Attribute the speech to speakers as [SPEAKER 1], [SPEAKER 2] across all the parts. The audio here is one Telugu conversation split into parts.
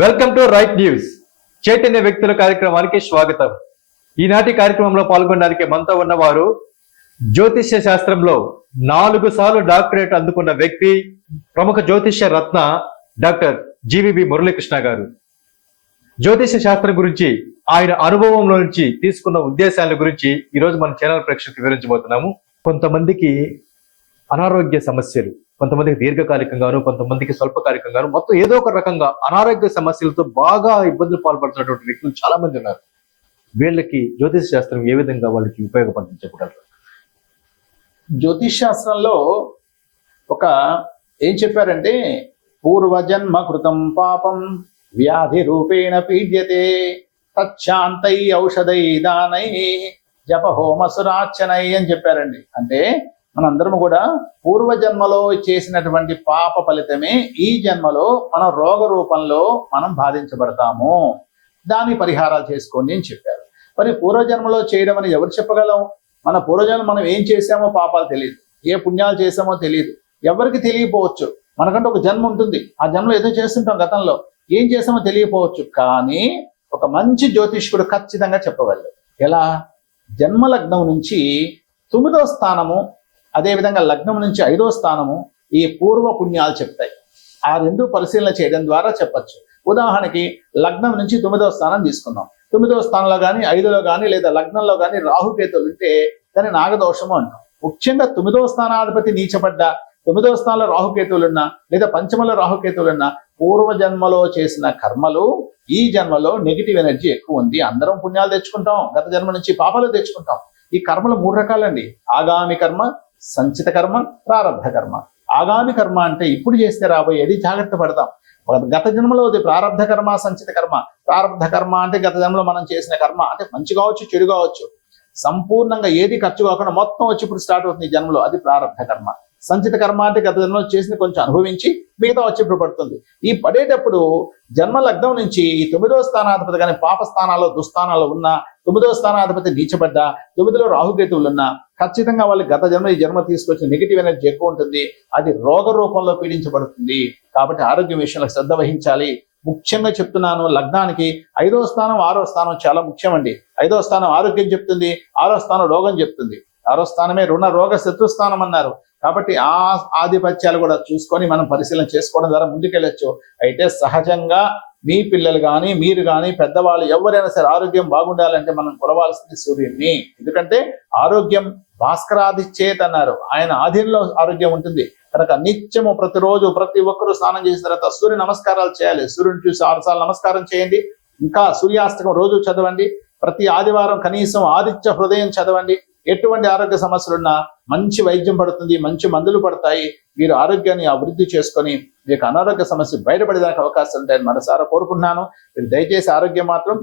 [SPEAKER 1] వెల్కమ్ టు రైట్ న్యూస్ చైతన్య వ్యక్తుల కార్యక్రమానికి స్వాగతం. ఈనాటి కార్యక్రమంలో పాల్గొనడానికి మనతో ఉన్నవారు జ్యోతిష్య శాస్త్రంలో నాలుగు సార్లు డాక్టరేట్ అందుకున్న వ్యక్తి ప్రముఖ జ్యోతిష్య రత్న డాక్టర్ జీవిబి మురళీకృష్ణ గారు. జ్యోతిష్య శాస్త్రం గురించి ఆయన అనుభవంలో నుంచి తీసుకున్న ఉద్దేశాల గురించి ఈరోజు మన ఛానల్ ప్రేక్షకులకు వివరించబోతున్నాము. కొంతమందికి అనారోగ్య సమస్యలు కొంతమందికి దీర్ఘకాలికంగాను కొంతమందికి స్వల్పకాలికంగాను మొత్తం ఏదో ఒక రకంగా అనారోగ్య సమస్యలతో బాగా ఇబ్బందులు పాల్పడుతున్నటువంటి వ్యక్తులు చాలా మంది ఉన్నారు. వీళ్ళకి జ్యోతిష్ శాస్త్రం ఏ విధంగా వాళ్ళకి ఉపయోగపడుతుంది చెప్పగలరు?
[SPEAKER 2] జ్యోతిష్ శాస్త్రంలో ఒక ఏం చెప్పారంటే పూర్వజన్మ కృతం పాపం వ్యాధి రూపేణ పీడ్యతే తచ్చాంతై ఔషధై దానై జప హోమసురార్చనై అని చెప్పారండి. అంటే మనందరం కూడా పూర్వజన్మలో చేసినటువంటి పాప ఫలితమే ఈ జన్మలో మన రోగ రూపంలో మనం బాధించబడతాము. దాని పరిహారాలు చేసుకోండి అని చెప్పారు. మరి పూర్వజన్మలో చేయడం అని ఎవరు చెప్పగలం? మన పూర్వజన్మ మనం ఏం చేసామో పాపాలు తెలియదు. ఏ పుణ్యాలు చేసామో తెలియదు. ఎవరికి తెలియపోవచ్చు? మనకంటే ఒక జన్మ ఉంటుంది. ఆ జన్మలో ఏదో చేస్తుంటాం గతంలో. ఏం చేసామో తెలియపోవచ్చు. కానీ ఒక మంచి జ్యోతిష్కుడు ఖచ్చితంగా చెప్పగలడు. ఎలా? జన్మ లగ్నం నుంచి తొమ్మిదో స్థానము అదేవిధంగా లగ్నం నుంచి ఐదో స్థానము ఈ పూర్వ పుణ్యాలు చెప్తాయి. ఆ రెండు పరిశీలన చేయడం ద్వారా చెప్పచ్చు. ఉదాహరణకి లగ్నం నుంచి తొమ్మిదవ స్థానం తీసుకుందాం. తొమ్మిదవ స్థానంలో కానీ ఐదులో కానీ లేదా లగ్నంలో కానీ రాహుకేతులు ఉంటే దాన్ని నాగదోషము అంటాం. ముఖ్యంగా తొమ్మిదవ స్థానాధిపతి నీచపడ్డ తొమ్మిదవ స్థానంలో రాహుకేతువులున్నా లేదా పంచమలో రాహుకేతువులున్నా పూర్వ జన్మలో చేసిన కర్మలు ఈ జన్మలో నెగిటివ్ ఎనర్జీ ఎక్కువ ఉంది. అందరం పుణ్యాలు తెచ్చుకుంటాం. గత జన్మ నుంచి పాపాలు తెచ్చుకుంటాం. ఈ కర్మలు మూడు రకాలండి. ఆగామి కర్మ సంచిత కర్మ ప్రారంభ కర్మ. ఆగామి కర్మ అంటే ఇప్పుడు చేస్తే రాబోయేది జాగ్రత్త పడతాం గత జన్మలో అది ప్రారంభ కర్మ సంచిత కర్మ. ప్రారంభ కర్మ అంటే గత జన్మలో మనం చేసిన కర్మ. అంటే మంచి కావచ్చు చెడు కావచ్చు. సంపూర్ణంగా ఏది ఖర్చు కాకుండా మొత్తం వచ్చి ఇప్పుడు స్టార్ట్ అవుతుంది జన్మలో. అది ప్రారంభ కర్మ. సంచిత కర్మ అంటే గత జన్మలో చేసిన కొంచెం అనుభవించి మిగతా వచ్చి పడుతుంది. ఈ పడేటప్పుడు జన్మ లగ్నం నుంచి ఈ తొమ్మిదవ స్థానాధిపతి కానీ పాప స్థానాల్లో దుస్థానాల్లో ఉన్న తొమ్మిదవ స్థానాధిపతి నీచబడ్డ తొమ్మిదిలో రాహుకేతువులు ఉన్న ఖచ్చితంగా వాళ్ళు గత జన్మ ఈ జన్మ తీసుకొచ్చిన నెగిటివ్ ఎనర్జీ ఎక్కువ ఉంటుంది. అది రోగ రూపంలో పీడించబడుతుంది. కాబట్టి ఆరోగ్యం విషయంలో శ్రద్ధ వహించాలి. ముఖ్యంగా చెప్తున్నాను లగ్నానికి ఐదో స్థానం ఆరో స్థానం చాలా ముఖ్యమండి. ఐదో స్థానం ఆరోగ్యం చెప్తుంది ఆరో స్థానం రోగం చెప్తుంది. ఆరో స్థానమే రుణ రోగ శత్రుస్థానం అన్నారు. కాబట్టి ఆ ఆధిపత్యాలు కూడా చూసుకొని మనం పరిశీలన చేసుకోవడం ద్వారా ముందుకెళ్ళచ్చు. అయితే సహజంగా మీ పిల్లలు కానీ మీరు కానీ పెద్దవాళ్ళు ఎవరైనా సరే ఆరోగ్యం బాగుండాలంటే మనం కొలవాల్సింది సూర్యుడిని. ఎందుకంటే ఆరోగ్యం భాస్కరాదిచ్చేత్ అన్నారు. ఆయన ఆధీనంలో ఆరోగ్యం ఉంటుంది. కనుక నిత్యము ప్రతిరోజు ప్రతి ఒక్కరూ స్నానం చేసిన తర్వాత సూర్య నమస్కారాలు చేయాలి. సూర్యుని చూసి ఆరుసార్లు నమస్కారం చేయండి. ఇంకా సూర్యాస్తకం రోజు చదవండి. ప్రతి ఆదివారం కనీసం ఆదిత్య హృదయం చదవండి. ఎటువంటి ఆరోగ్య సమస్యలున్నా మంచి వైద్యం పడుతుంది మంచి మందులు పడతాయి. మీరు ఆరోగ్యాన్ని అభివృద్ధి చేసుకొని మీకు అనారోగ్య సమస్య బయటపడేదానికి అవకాశం ఉంటాయని మనసారా కోరుకుంటున్నాను. మీరు దయచేసి ఆరోగ్యం మాత్రం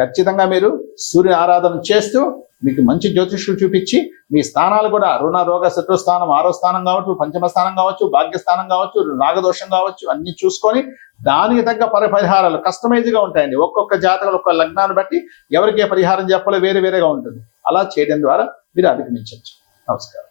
[SPEAKER 2] ఖచ్చితంగా మీరు సూర్య ఆరాధన చేస్తూ మీకు మంచి జ్యోతిష్యులు చూపించి మీ స్థానాలు కూడా రుణ రోగ శత్రుస్థానం ఆరో స్థానం కావచ్చు పంచమ స్థానం కావచ్చు భాగ్యస్థానం కావచ్చు నాగదోషం కావచ్చు అన్ని చూసుకొని దానికి తగ్గ పరిహారాలు కస్టమైజ్గా ఉంటాయండి. ఒక్కొక్క జాతకులు ఒక్కొక్క లగ్నాన్ని బట్టి ఎవరికి పరిహారం చెప్పాలో వేరే వేరేగా ఉంటుంది. అలా చేయడం ద్వారా మీరు అధిగమించవచ్చు. నమస్కారం.